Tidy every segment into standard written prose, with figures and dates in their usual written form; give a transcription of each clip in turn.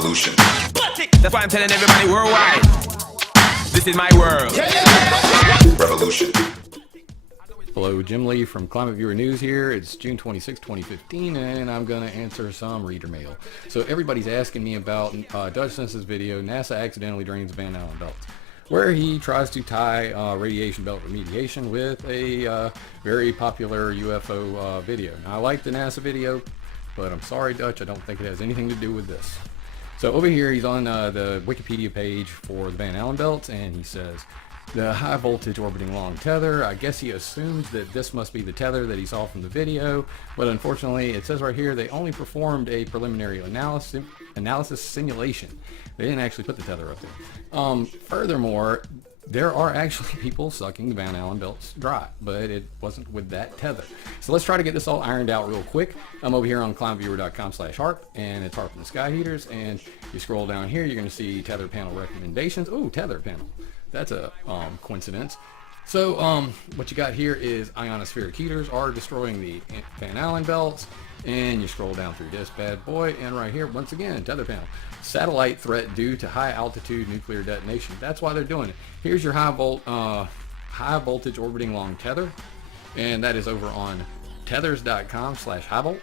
Revolution. That's why I'm telling everybody worldwide, this is my world. Revolution. Hello, Jim Lee from Climate Viewer News here. It's June 26, 2015, and I'm going to answer some reader mail. So everybody's asking me about Dutch Census video, NASA accidentally drains Van Allen belts, where he tries to tie radiation belt remediation with a very popular UFO video. Now, I like the NASA video, but I'm sorry, Dutch, I don't think it has anything to do with this. So over here, he's on the Wikipedia page for the Van Allen belts, and he says, the high voltage orbiting long tether. I guess he assumes that this must be the tether that he saw from the video, but unfortunately it says right here they only performed a preliminary analysis simulation. They didn't actually put the tether up there. Furthermore, there are actually people sucking the Van Allen belts dry, but it wasn't with that tether. So let's try to get this all ironed out real quick. I'm over here on climateviewer.com/HAARP, and it's HAARP and the Sky Heaters, and you scroll down here, you're going to see tether panel recommendations. Ooh, tether panel. That's a coincidence. So what you got here is ionospheric heaters are destroying the Van Allen belts, and you scroll down through this bad boy, and right here, once again, tether panel. Satellite threat due to high altitude nuclear detonation. That's why they're doing it. Here's your high voltage orbiting long tether, and that is over on tethers.com/highvolt,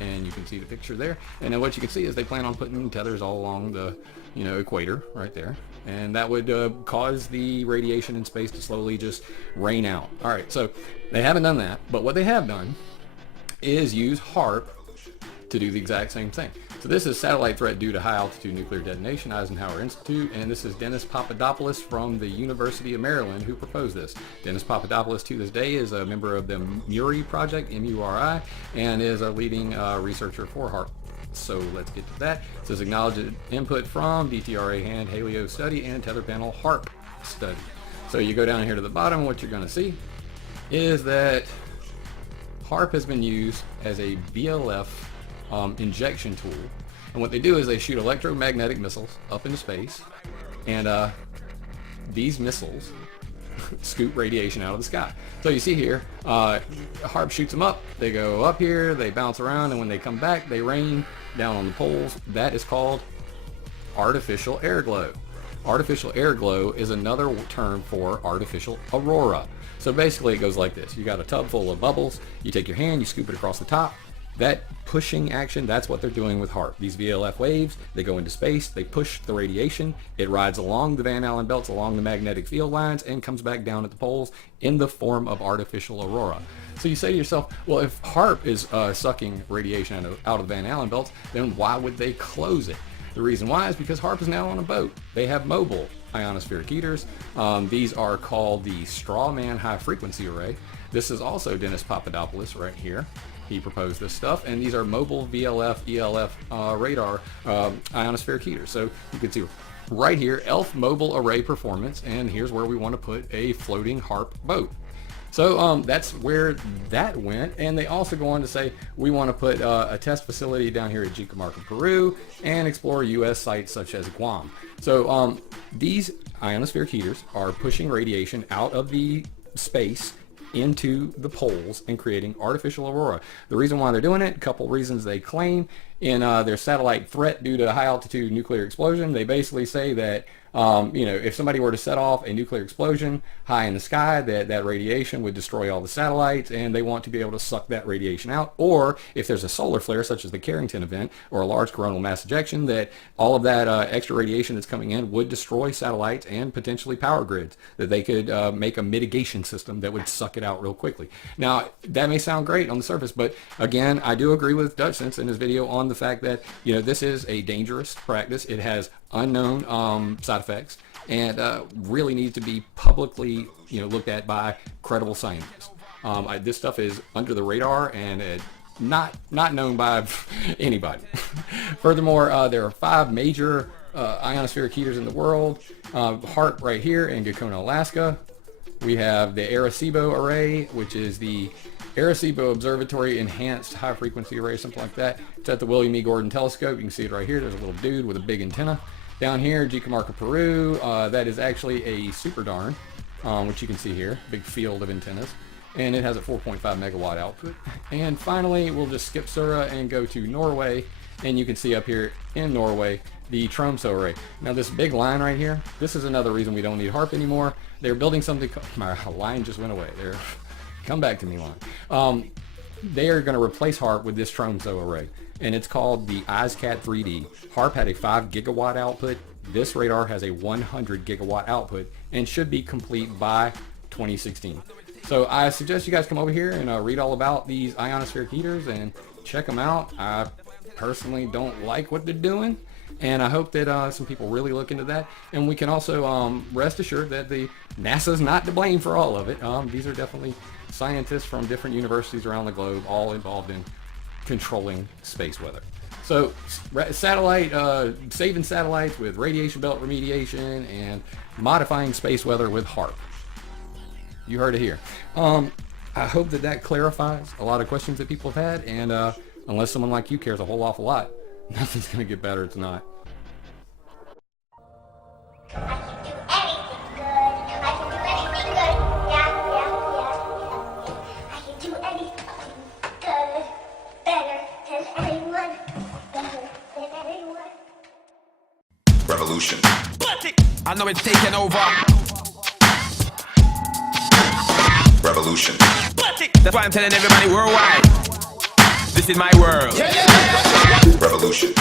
and you can see the picture there. And then what you can see is they plan on putting tethers all along the equator right there, and that would cause the radiation in space to slowly just rain out. All right, so they haven't done that, but what they have done is use HAARP to do the exact same thing. So this is satellite threat due to high altitude nuclear detonation, Eisenhower Institute, and this is Dennis Papadopoulos from the University of Maryland who proposed this. Dennis Papadopoulos to this day is a member of the MURI project, M-U-R-I, and is a leading researcher for HAARP. So let's get to that. It says acknowledged input from DTRA hand Halio study and tether panel HAARP study. So you go down here to the bottom, what you're going to see is that HAARP has been used as a VLF injection tool, and what they do is they shoot electromagnetic missiles up into space, and these missiles scoop radiation out of the sky. So you see here, HAARP shoots them up, they go up here, they bounce around, and when they come back, they rain down on the poles. That is called artificial air glow. Artificial air glow is another term for artificial aurora. So basically it goes like this. You got a tub full of bubbles, you take your hand, you scoop it across the top. That pushing action, that's what they're doing with HAARP. These VLF waves, they go into space, they push the radiation, it rides along the Van Allen belts, along the magnetic field lines, and comes back down at the poles in the form of artificial aurora. So you say to yourself, well, if HAARP is sucking radiation out of the Van Allen belts, then why would they close it? The reason why is because HAARP is now on a boat. They have mobile ionospheric heaters. These are called the Strawman High Frequency Array. This is also Dennis Papadopoulos right here. He proposed this stuff, and these are mobile VLF, ELF radar ionospheric heaters. So you can see right here, ELF mobile array performance, and here's where we want to put a floating HAARP boat. So that's where that went, and they also go on to say we want to put a test facility down here at Jicamarca, Peru, and explore U.S. sites such as Guam. So these ionospheric heaters are pushing radiation out of the space into the poles and creating artificial aurora. The reason why they're doing it, a couple reasons they claim in their satellite threat due to high altitude nuclear explosion. They basically say that if somebody were to set off a nuclear explosion high in the sky, that radiation would destroy all the satellites, and they want to be able to suck that radiation out. Or if there's a solar flare, such as the Carrington event, or a large coronal mass ejection, that all of that extra radiation that's coming in would destroy satellites and potentially power grids, that they could make a mitigation system that would suck it out real quickly. Now, that may sound great on the surface, but again, I do agree with Dutch Sense in his video on the fact that this is a dangerous practice. It has unknown side effects, and really needs to be publicly looked at by credible scientists. This stuff is under the radar and not known by anybody. Furthermore, there are 5 major ionospheric heaters in the world. HAARP right here in Gacona, Alaska. We have the Arecibo array, which is the Arecibo Observatory Enhanced High Frequency Array, something like that. It's at the William E. Gordon Telescope. You can see it right here. There's a little dude with a big antenna. Down here, Jicamarca, Peru, that is actually a super darn, which you can see here, big field of antennas, and it has a 4.5 megawatt output. And finally, we'll just skip Sura and go to Norway, and you can see up here in Norway, the Tromso array. Now this big line right here, this is another reason we don't need HAARP anymore. They're building something, my line just went away. Come back to me, line. They are going to replace HAARP with this Tromso array, and it's called the EyeScat 3D. HAARP had a 5 gigawatt output. This radar has a 100 gigawatt output and should be complete by 2016. So I suggest you guys come over here and read all about these ionospheric heaters and check them out. I personally don't like what they're doing, and I hope that some people really look into that. And we can also rest assured that the NASA's not to blame for all of it. These are definitely scientists from different universities around the globe, all involved in controlling space weather. So satellite, saving satellites with radiation belt remediation and modifying space weather with HAARP. You heard it here. I hope that clarifies a lot of questions that people have had, and unless someone like you cares a whole awful lot, nothing's going to get better. It's not. Revolution. I know it's taking over. Revolution. That's why I'm telling everybody worldwide, this is my world. Revolution.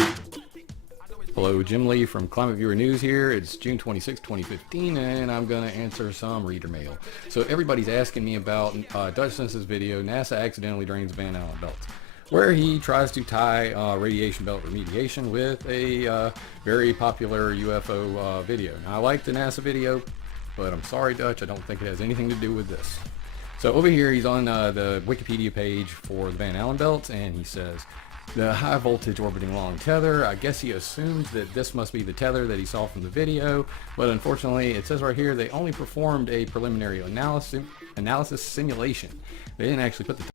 Hello, Jim Lee from Climate Viewer News here. It's June 26, 2015, and I'm going to answer some reader mail. So everybody's asking me about Dutch Census video, NASA accidentally drains Van Allen belts, where he tries to tie radiation belt remediation with a very popular UFO video. Now, I like the NASA video, but I'm sorry, Dutch, I don't think it has anything to do with this. So over here, he's on the Wikipedia page for the Van Allen belts, and he says, the high voltage orbiting long tether, I guess he assumes that this must be the tether that he saw from the video, but unfortunately, it says right here, they only performed a preliminary analysis simulation. They didn't actually put the